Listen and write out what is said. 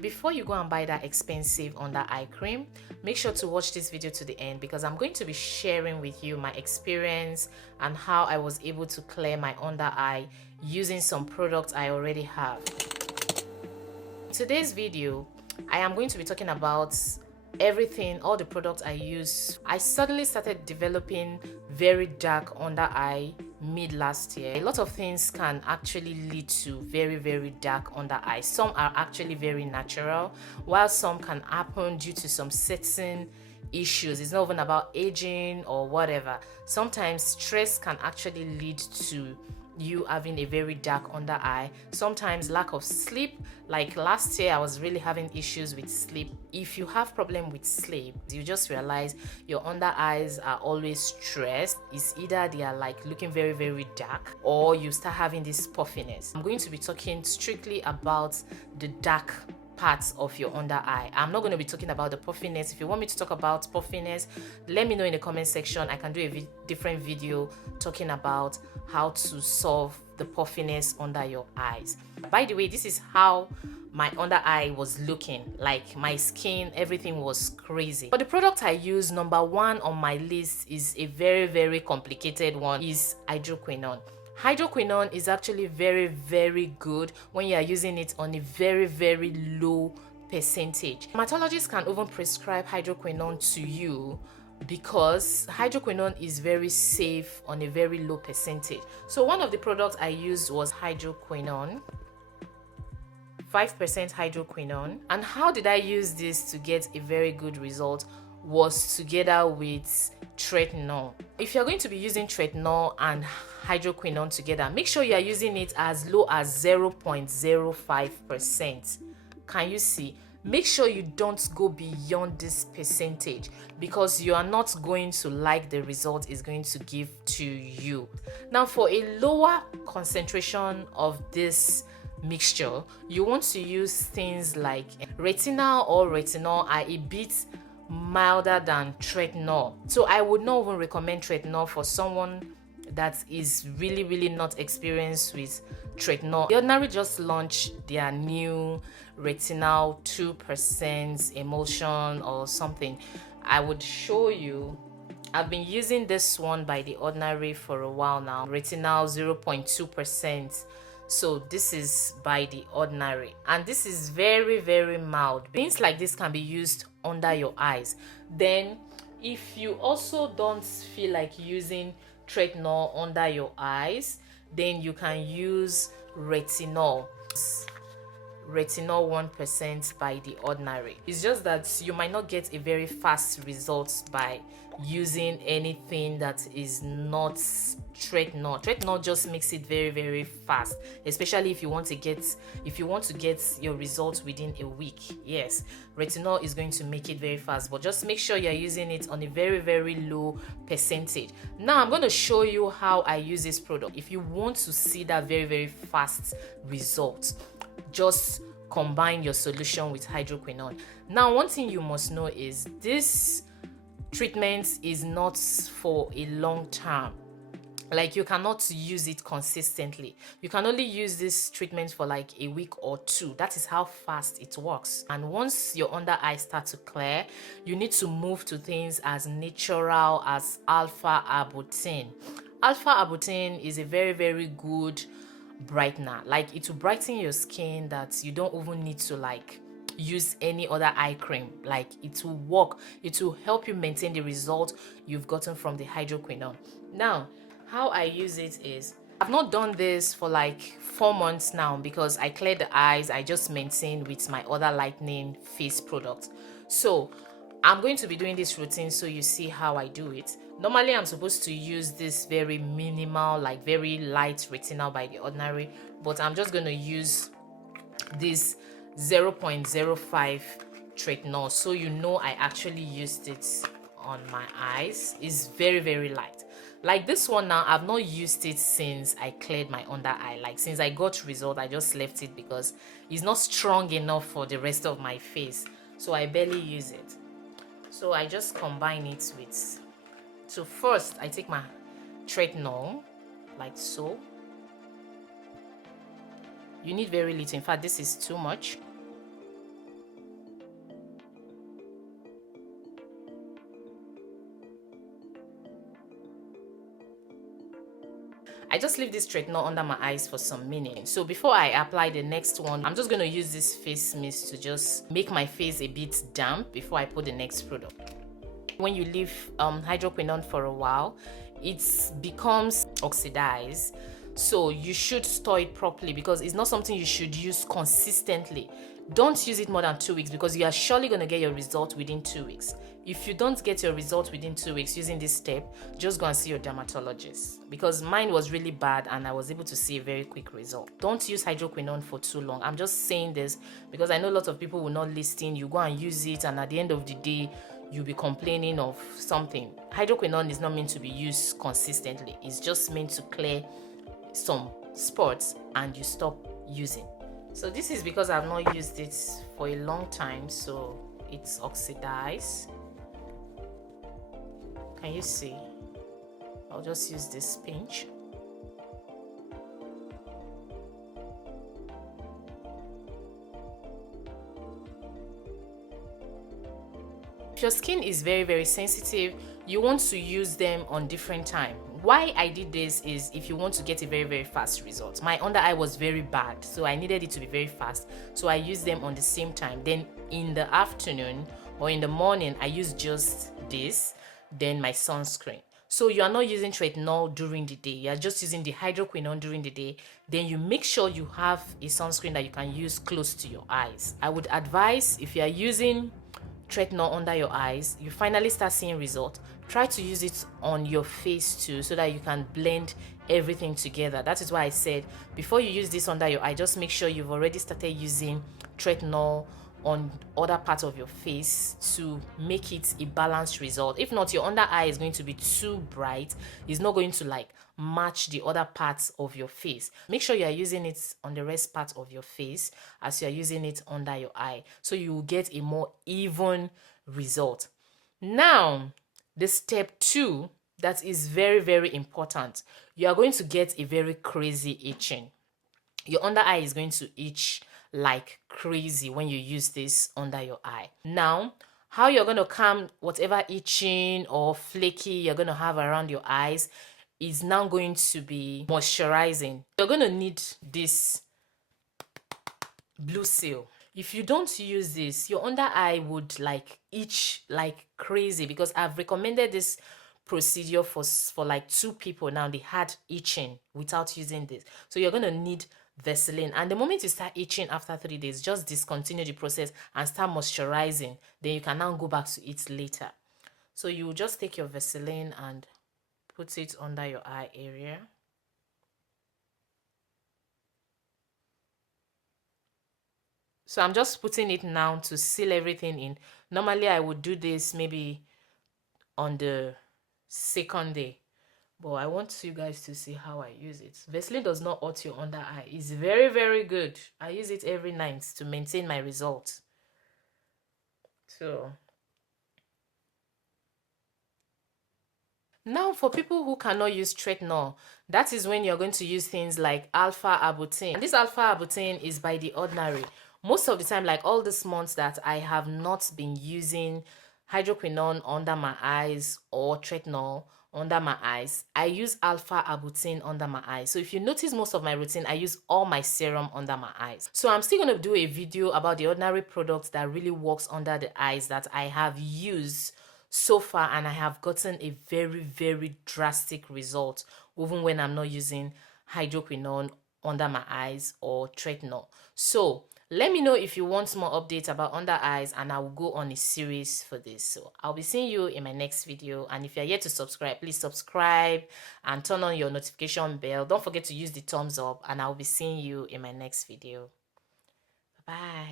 Before you go and buy that expensive under eye cream, make sure to watch this video to the end because I'm going to be sharing with you my experience and how I was able to clear my under eye using some products I already have. In today's video, I am going to be talking about everything, all the products I use. I suddenly started developing very dark under eye mid last year. A lot of things can actually lead to very dark under eye. Some are actually very natural, while some can happen due to some certain issues. It's not even about aging or whatever. Sometimes stress can actually lead to you having a very dark under eye. Sometimes lack of sleep, like last year I was really having issues with sleep. If you have problem with sleep, you just realize your under eyes are always stressed. It's either they are like looking very dark or you start having this puffiness. I'm going to be talking strictly about the dark parts of your under eye. I'm not going to be talking about the puffiness. If you want me to talk about puffiness, let me know in the comment section. I can do a different video talking about how to solve the puffiness under your eyes. By the way, this is how my under eye was looking. Like my skin, everything was crazy. But the product I use, number one on my list, is a very complicated one, is hydroquinone. Hydroquinone is actually very good when you are using it on a very low percentage. Dermatologists can even prescribe hydroquinone to you because hydroquinone is very safe on a very low percentage. So one of the products I used was hydroquinone, 5% hydroquinone. And how did I use this to get a very good result? Was together with tretinoin. If you're going to be using tretinoin and hydroquinone together, make sure you are using it as low as 0.05%. Can you see? Make sure you don't go beyond this percentage because you are not going to like the result it's going to give to you. Now, for a lower concentration of this mixture, you want to use things like retinol or retinol are a bit milder than tretinoin. So I would not even recommend tretinoin for someone that is really not experienced with tretinoin. The Ordinary just launched their new retinol 2% emulsion or something. I would show you. I've been using this one by The Ordinary for a while now, retinol 0.2%. So this is by The Ordinary and this is very mild. Things like this can be used under your eyes. Then if you also don't feel like using tretinoin under your eyes, then you can use retinol 1% by The Ordinary. It's just that you might not get a very fast result by using anything that is not tretinoin. Tretinoin just makes it very fast, especially if you want to get your results within a week. Yes, retinol is going to make it very fast, but just make sure you're using it on a very low percentage. Now I'm going to show you how I use this product. If you want to see that very fast result, just combine your solution with hydroquinone. Now, one thing you must know is this treatment is not for a long term. Like you cannot use it consistently. You can only use this treatment for like a week or two. That is how fast it works. And once your under eye starts to clear, you need to move to things as natural as alpha arbutin. Alpha arbutin is a very good brightener. Like it will brighten your skin that you don't even need to like use any other eye cream. Like it will work. It will help you maintain the result you've gotten from the hydroquinone. Now, how I use it is, I've not done this for like 4 months now because I cleared the eyes. I just maintained with my other lightening face product. So I'm going to be doing this routine so you see how I do it. Normally I'm supposed to use this very minimal, like very light retinol by The Ordinary, but I'm just going to use this 0.05 tretinoin so you know I actually used it on my eyes. It's very light. Like this one now, I've not used it since I cleared my under eye. Like since I got result, I just left it because it's not strong enough for the rest of my face. So I barely use it. So I just combine it with, so first I take my tretinoin, like so. You need very little. In fact, this is too much. I just leave this straightener under my eyes for some minutes. So before I apply the next one, I'm just going to use this face mist to just make my face a bit damp before I put the next product. When you leave hydroquinone for a while, it becomes oxidized, so you should store it properly because it's not something you should use consistently. Don't use it more than 2 weeks because you are surely going to get your result within 2 weeks. If you don't get your result within 2 weeks using this step, just go and see your dermatologist, because mine was really bad and I was able to see a very quick result. Don't use hydroquinone for too long. I'm just saying this because I know a lot of people will not listen. You go and use it and at the end of the day you'll be complaining of something. Hydroquinone is not meant to be used consistently. It's just meant to clear some spots and you stop using. So this is because I've not used it for a long time, so it's oxidized. Can you see? I'll just use this pinch. If your skin is very sensitive, you want to use them on different time. Why I did this is if you want to get a very fast result. My under eye was very bad, so I needed it to be very fast, so I used them on the same time. Then in the afternoon or in the morning I use just this, then my sunscreen. So you are not using tretinoin during the day, you are just using the hydroquinone during the day. Then you make sure you have a sunscreen that you can use close to your eyes. I would advise, if you are using tretinoin under your eyes, you finally start seeing results, try to use it on your face too, so that you can blend everything together. That is why I said before you use this under your eye, just make sure you've already started using tretinoin on other parts of your face to make it a balanced result. If not, your under eye is going to be too bright. It's not going to like match the other parts of your face. Make sure you are using it on the rest part of your face as you are using it under your eye, so you will get a more even result. Now, the step 2 that is very important. You are going to get a very crazy itching. Your under eye is going to itch like crazy when you use this under your eye. Now, how you're going to calm whatever itching or flaky you're going to have around your eyes is now going to be moisturizing. You're going to need this blue seal. If you don't use this, your under eye would like itch like crazy, because I've recommended this procedure for like 2 people now. They had itching without using this. So you're going to need Vaseline, and the moment you start itching after 3 days, just discontinue the process and start moisturizing. Then you can now go back to it later. So you just take your Vaseline and put it under your eye area. So I'm just putting it now to seal everything in. Normally I would do this maybe on the 2nd day, but I want you guys to see how I use it. Vaseline does not hurt your under eye. It's very good. I use it every night to maintain my results. So now, for people who cannot use tretinoin, that is when you're going to use things like alpha arbutin. And this alpha arbutin is by The Ordinary. Most of the time, like all these months that I have not been using hydroquinone under my eyes or tretinoin under my eyes, I use alpha arbutin under my eyes. So if you notice, most of my routine, I use all my serum under my eyes. So I'm still going to do a video about The Ordinary products that really works under the eyes that I have used so far, and I have gotten a very drastic result even when I'm not using hydroquinone under my eyes or tretinoin. So let me know if you want more updates about under eyes, and I will go on a series for this. So I'll be seeing you in my next video, and if you're yet to subscribe, please subscribe and turn on your notification bell. Don't forget to use the thumbs up, and I'll be seeing you in my next video. Bye.